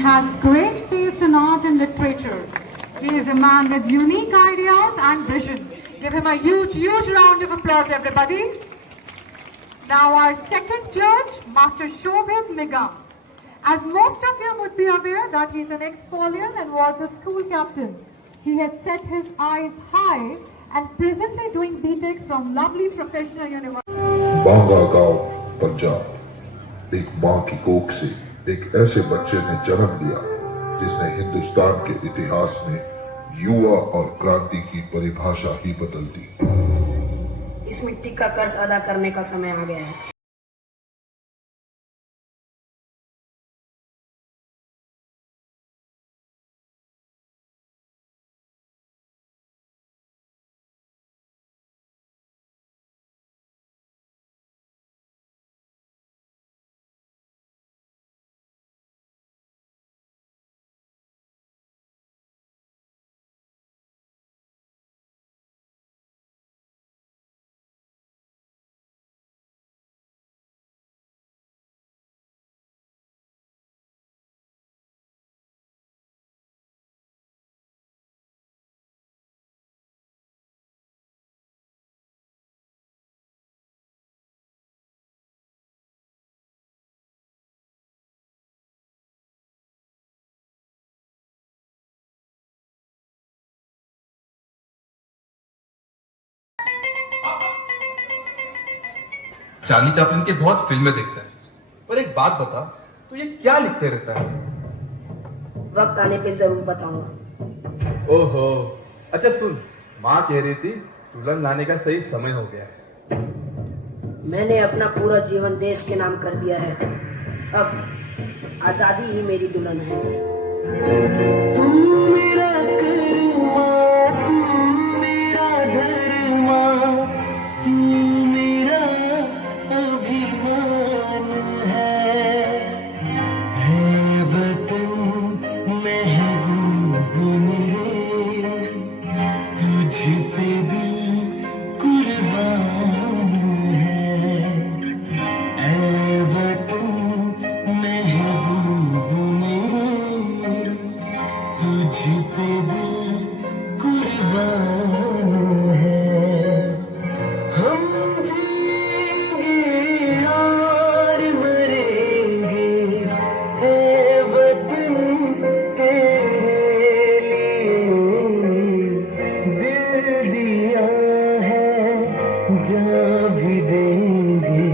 has great taste in art and literature. He is a man with unique ideas and vision. Give him a huge, huge round of applause, everybody. Now our second judge, Master Shobhit Nigam. As most of you would be aware that he is an ex-Polian and was a school captain. He has set his eyes high and presently doing BTech from lovely professional university. बांगा गांव पंजाब एक मां की कोख से एक ऐसे बच्चे ने जन्म लिया जिसने हिंदुस्तान के इतिहास में युवा और क्रांति की परिभाषा ही बदल दी। इस मिट्टी का कर्ज अदा करने का समय आ गया है। चार्ली चैपलिन के बहुत फिल्में देखता है, पर एक बात बता, तू ये क्या लिखते रहता है? वक्त आने पे जरूर बताऊंगा। ओहो, अच्छा सुन, माँ कह रही थी दुल्हन लाने का सही समय हो गया है। मैंने अपना पूरा जीवन देश के नाम कर दिया है। अब आजादी ही मेरी दुल्हन है। तू मेरा कर्मा, तू मेरा धर्मा, तू मेरा अभिमान है वतन महबूब मेरे, तुझ पे दिल कुर्बान है। ऐ वतन महबूब मेरे, तुझ पे दिल कुर्बान है। हम जिएंगे और मरेंगे, ऐ वतन तेरे लिए दिल दिया है, जान भी देंगे,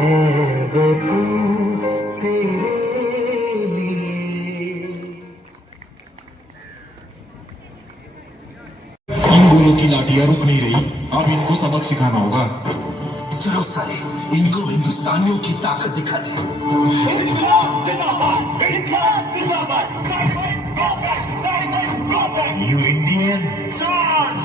ऐ वतन तेरे लिए। इन गोलों की लाठियां रुक नहीं रही, अब इनको सबक सिखाना होगा। चलो साले, इनको हिंदुस्तानियों की ताकत दिखा दे। You Indian charge.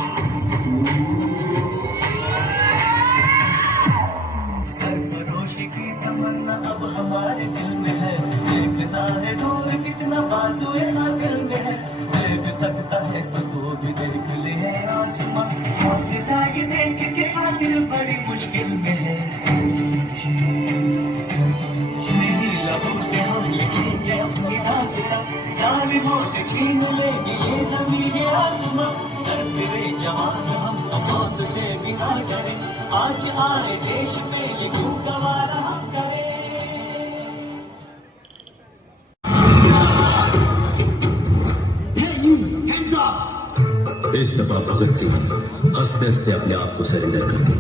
सरफरोशी की तमन्ना अब हमारे दिल में है, देखना है जोर कितना बाजुए ना दिल में है। देख सकता है तो भी देख ले आसमां, हौसला ये देख के दिल बड़ी मुश्किल में है। नहीं लबों से हम लिखेंगे अपनी दास्तां, जालिमों से छीन लेंगे ये जमीन ये आसमां। सर फिरे जवान हम तो मौत से भी ना डरे, आज आए देश पे ये क्यों गवारा हम करें। इस दफा भगत सिंह हंसते हंसते अपने आप को सरेंडर कर दिया।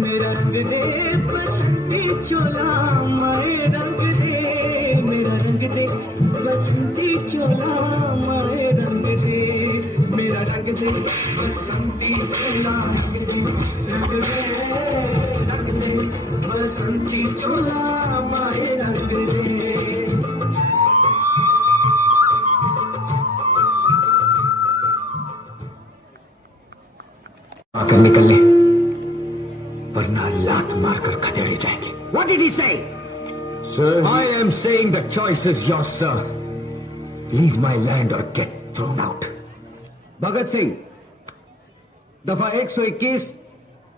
मेरा रंग दे बसंती चोला, माए रंग दे, मेरा रंग दे बसंती चोला, माए रंग दे, मेरा रंग दे बसंती चोला, रंग दे बसंती चोला, माए रंग दे। आकर निकल ले, वरना लात मारकर खदेड़े जाएंगे। What did he say? Sir, I am saying the choice is yours, sir. Leave my land or get thrown out. Bhagat Singh, दफा 121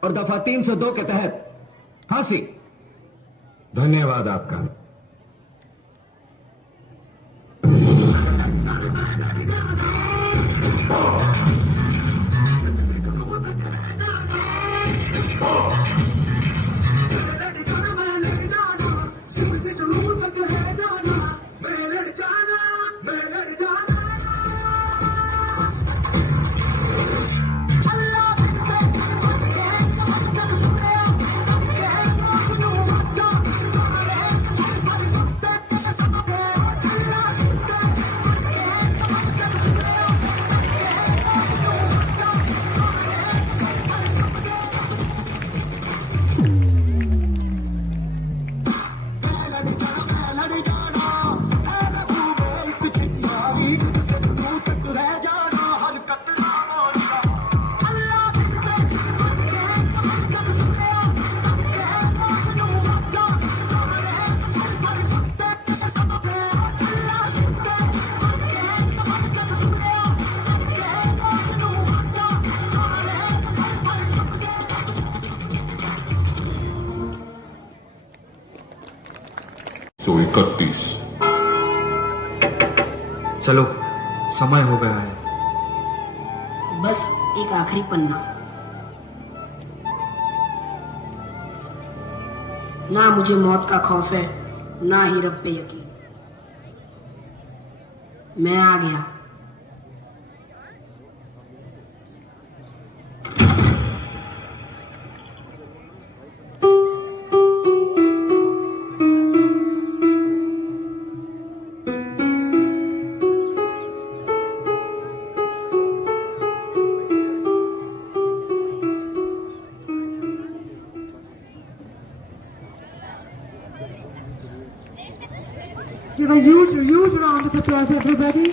और दफा 302 के तहत फांसी। धन्यवाद आपका। सो 31 चलो समय हो गया है। बस एक आखिरी पन्ना। ना मुझे मौत का खौफ है, ना ही रब पे यकीन। मैं आ गया। Give a huge round of applause, everybody.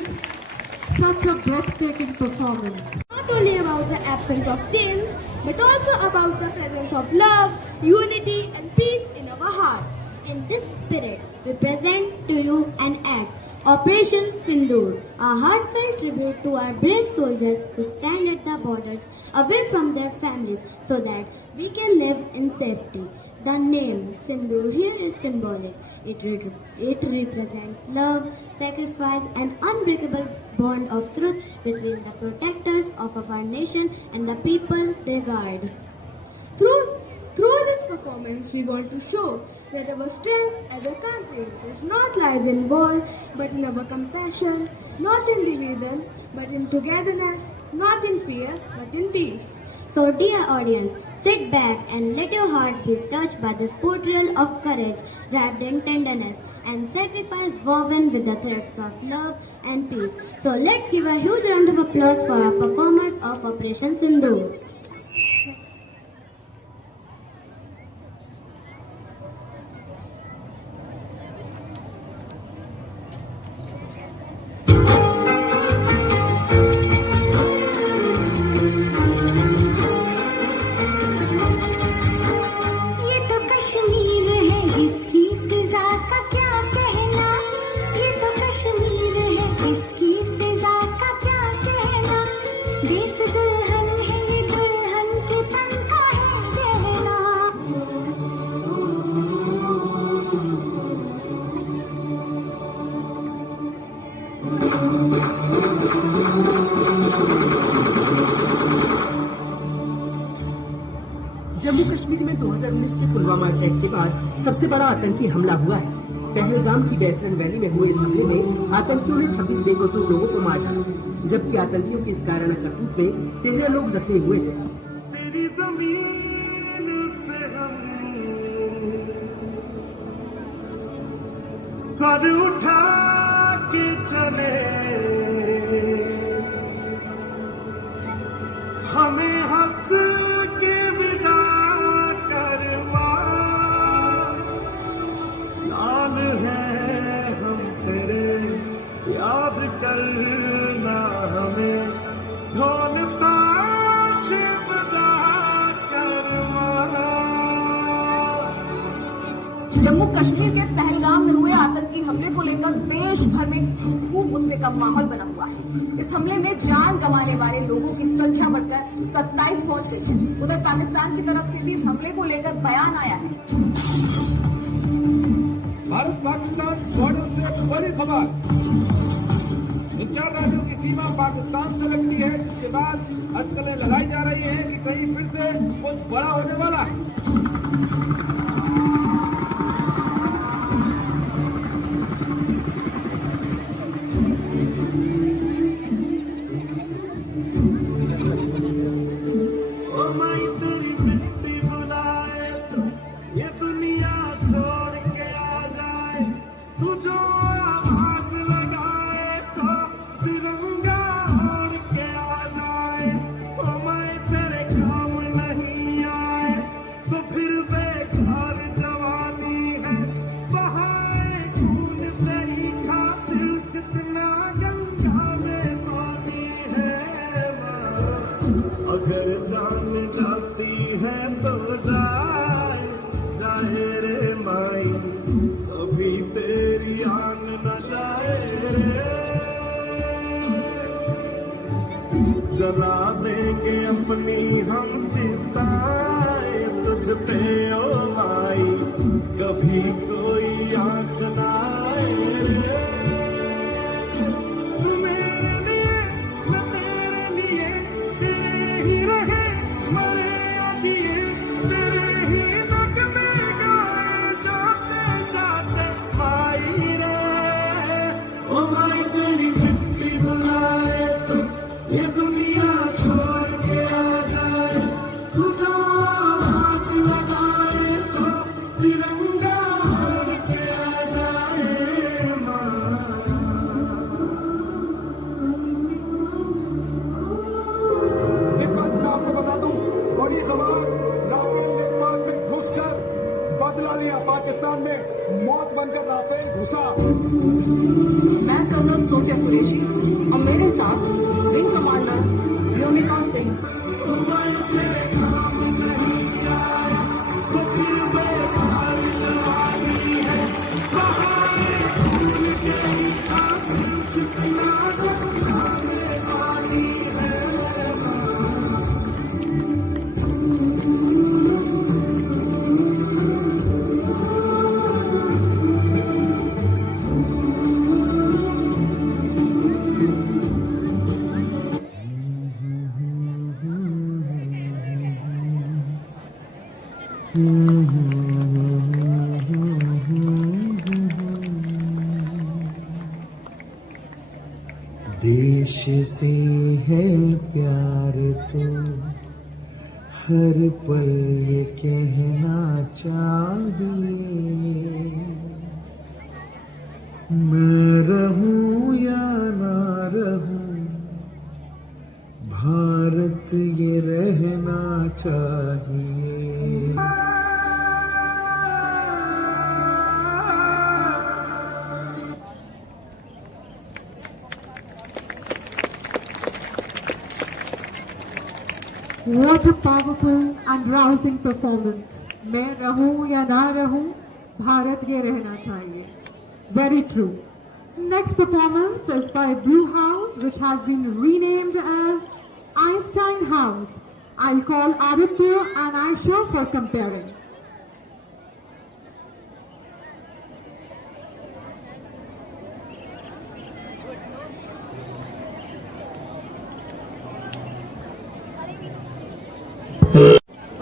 Such a breathtaking performance. Not only about the absence of change, but also about the presence of love, unity and peace in our heart. In this spirit, we present to you an act, Operation Sindoor, a heartfelt tribute to our brave soldiers who stand at the borders away from their families so that we can live in safety. The name Sindoor here is symbolic. It represents love, sacrifice and unbreakable bond of truth between the protectors of our nation and the people they guard. Through this performance, we want to show that our strength as a country does not lie in war, but in our compassion, not in division, but in togetherness, not in fear, but in peace. So dear audience, sit back and let your heart be touched by this portrayal of courage wrapped in tenderness and sacrifice woven with the threads of love and peace. So let's give a huge round of applause for our performers of Operation Sindoor. Jammu Kashmir में 2019 के Pulwama attack के बाद सबसे बड़ा आतंकी हमला हुआ है। पहलगाम की बैसरन वैली में हुए इस हमले में आतंकियों ने 26 बेकसूर लोगों को मार डाला, जबकि आतंकियों की इस कायराना करतूत में 13 लोग जख्मी हुए थे। तेरी ज़मीन से हम सर उठा के चले, हमें हंस के विदा करवा, लाल है हम तेरे, याद करना हमें, ढोल ताश बजा करवा। जम्मू कश्मीर के पहलगाम में हुए आतंकी हमले को लेकर देश भर में खूब गुस्से का माहौल बना हुआ है। इस हमले में जान गंवाने वाले लोगों की संख्या बढ़कर 27 पहुंच गई है। उधर पाकिस्तान की तरफ से भी इस हमले को लेकर बयान आया है। भारत पाकिस्तान बॉर्डर से बड़ी खबर, इन 4 राज्यों की सीमा पाकिस्तान से लगती है, जिसके बाद अटकलें लगाई जा रही हैं कि कहीं फिर से कुछ बड़ा होने वाला है। अगर जान जाती है तो जाए जाए रे माई, कभी तेरी आन न जाए रे। जला देंगे अपनी हम चिताएं तुझ पे ओ माई, कभी कोई आंच न आए रे। पाकिस्तान में मौत बनकर राफेल घुसा। मैं कर्नल सोनिया कुरैशी और मेरे साथ विंग कमांडर यूनिकॉर्न सिंह। देश से है प्यार तो हर पल ये कहना चाहिए, मैं रहूं या ना रहूं भारत ये रहना चाहिए। What a powerful and rousing performance. मैं रहूं या ना रहूं, भारत ये रहना चाहिए. Very true. Next performance is by Brew House, which has been renamed as Einstein House. I'll call Aditya and Aisha for comparing.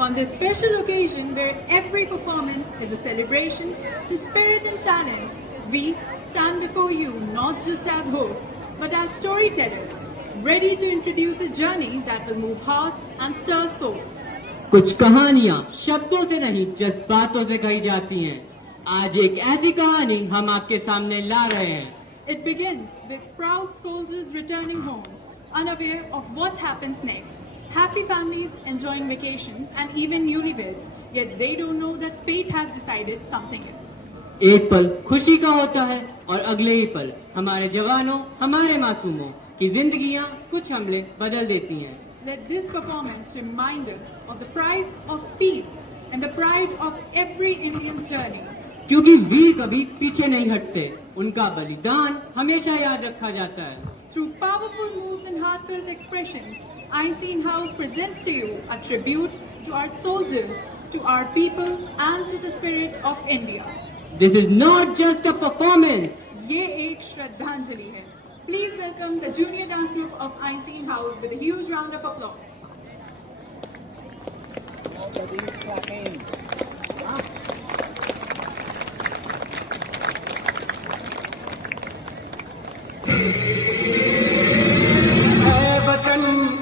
On this special occasion where every performance is a celebration to spirit and talent, we stand before you not just as hosts, but as storytellers, ready to introduce a journey that will move hearts and stir souls. कुछ कहानियाँ शब्दों से नहीं जज्बातों से कही जाती हैं। आज एक ऐसी कहानी हम आपके सामने ला रहे हैं। It begins with proud soldiers returning home, unaware of what happens next. Happy families enjoying vacations and even newlyweds, yet they don't know that fate has decided something else. एक पल खुशी का होता है और अगले ही पल हमारे जवानों, हमारे मासूमों की जिंदगियां कुछ हमले बदल देती हैं। Let this performance remind us of the price of peace and the pride of every Indian's journey. क्योंकि वीर कभी पीछे नहीं हटते, उनका बलिदान हमेशा याद रखा जाता है। Through powerful moves and heartfelt expressions, Einstein House presents to you a tribute to our soldiers, to our people, and to the spirit of India. This is not just a performance. ये एक श्रद्धांजलि है. Please welcome the junior dance group of Einstein House with a huge round of applause.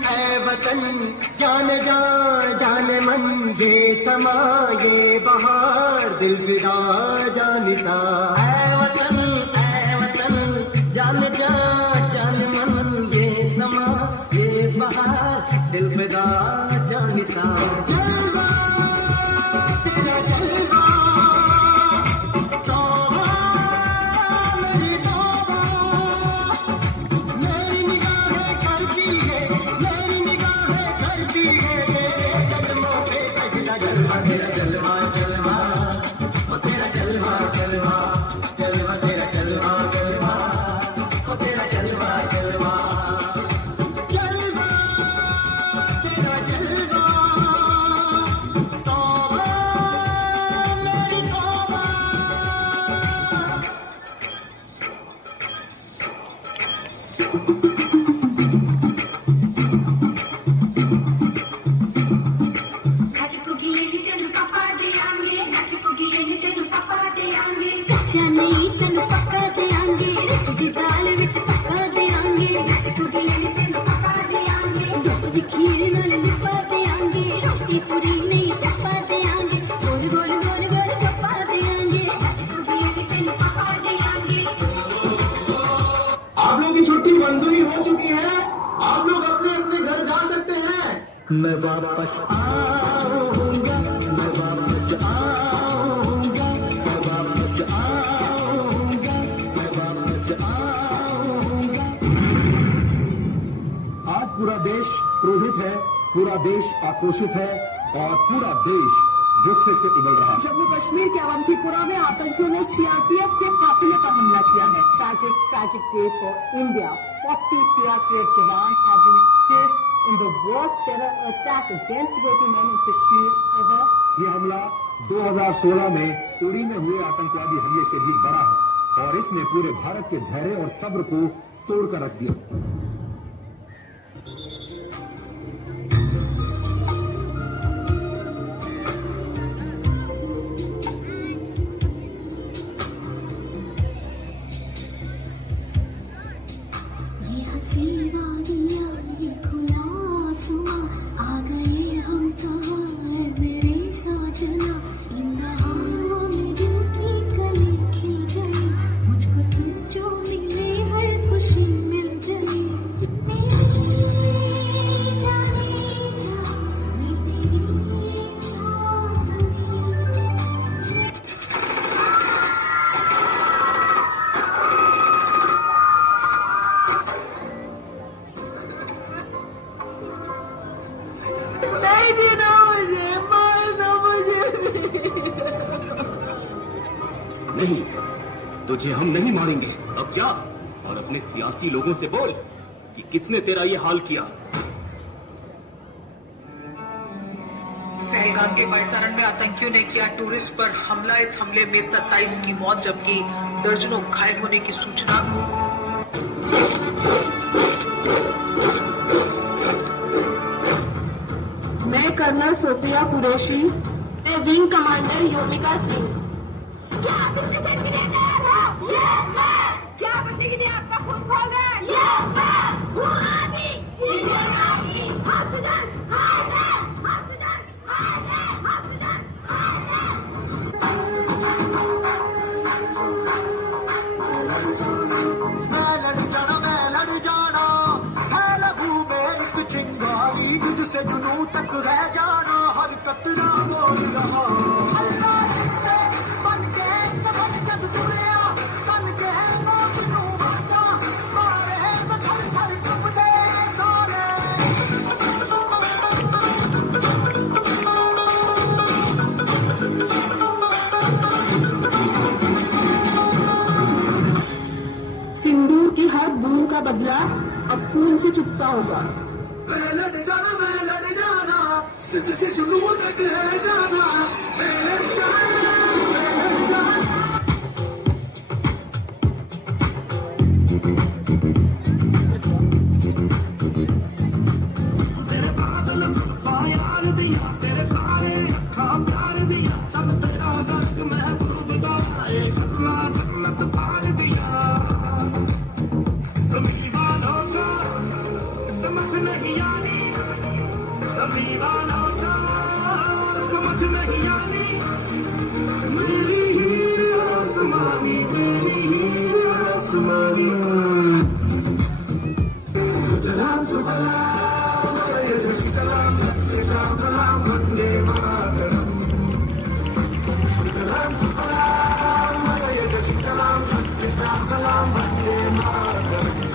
ऐ वतन जान जा जान मन ये समा ये बहार दिल फिदा जानिसा ऐ वतन जान जा जान मन ये समा ये बहार दिल फिदा जानिसा जलवा तेरा जलवा तौबा मेरी तौबा मेरी निगाहें करती है मेरी निगाहें करती है तेरे कदमों पे सजदा जलवा तेरा जलवा जलवा ओ तेरा जलवा जलवा जलवा तेरा जलवा जलवा ओ तेरा जलवा जलवा जलवा तेरा जलवा तौबा मेरी तौबा कच्चा नहीं तेन पक्का देंगे रिच दी दाल विच पक्का देंगे तेन पक्का देंगे दुध दी खीर नाल लिपा देंगे रोटी पूरी नहीं चपा देंगे गोल गोल गोल गोल चपा देंगे तेन पक्का देंगे। आप लोगों की छुट्टी मंजूरी हो चुकी है आप लोग अपने अपने घर जा सकते हैं मैं वापस आऊंगा मैं वापस आऊंगा मैं वापस आऊंगा मैं वापस आऊंगा। आज पूरा देश क्रोधित है, पूरा देश आक्रोशित है और पूरा देश गुस्से से उबल रहा है। जम्मू कश्मीर के अवंतीपुरा में आतंकियों ने सीआरपीएफ के काफिले पर हमला किया है। Tragic day for India. 40 CRPF jawans have been killed in the worst terror attack against security men in Kashmir ever. ये हमला 2016 में उड़ी में हुए आतंकवादी हमले से भी बड़ा है और इसने पूरे भारत के धैर्य और सब्र को तोड़कर रख दिया। ये हसी वादियाँ ये खुला आसमां आ गए हम कहाँ है मेरे साजना इन नहारों में दिल की कली खिल गई मुझको तुम जो मिले हर खुशी मिल गई मेरी जाने जा मैं तेरी चांदनी। नहीं जीना मुझे मारना मुझे नहीं, तुझे हम नहीं मारेंगे। अब जा और अपने सियासी लोगों से बोल कि किसने तेरा ये हाल किया। पहलगाम के बायसारण में आतंकियों ने किया टूरिस्ट पर हमला। इस हमले में 27 की मौत जबकि दर्जनों घायल होने की सूचना। मैं कर्नल सोफिया कुरैशी, मैं विंग कमांडर योगिका सिंह। क्या बच्चे के लिए आपका खून खोल रहा है? मैं लड़ जाना है लहू में एक चिंगारी जिससे जुनू तक रह जाना हर कतरा बोल रहा बन के कमल जब तुरिया बन के मौत नू बचा मारे बथर थर कपड़े सारे सिंदूर की हर बूंद का बदला अब खून से चुकता होगा। मैं लड़ जाना जिससे जुनू तक रह जाना मैं लड़ जाना मैं लड़ जाना आसमानी सुजलाम सुफलाम शीतलाम श्यामलाम वंदे मातरम सुजलाम सुफलाम शीतलाम श्यामलाम Vande Mataram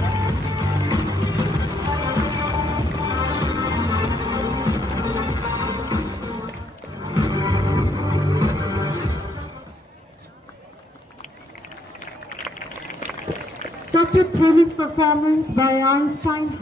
Such a thrilling performance by Einstein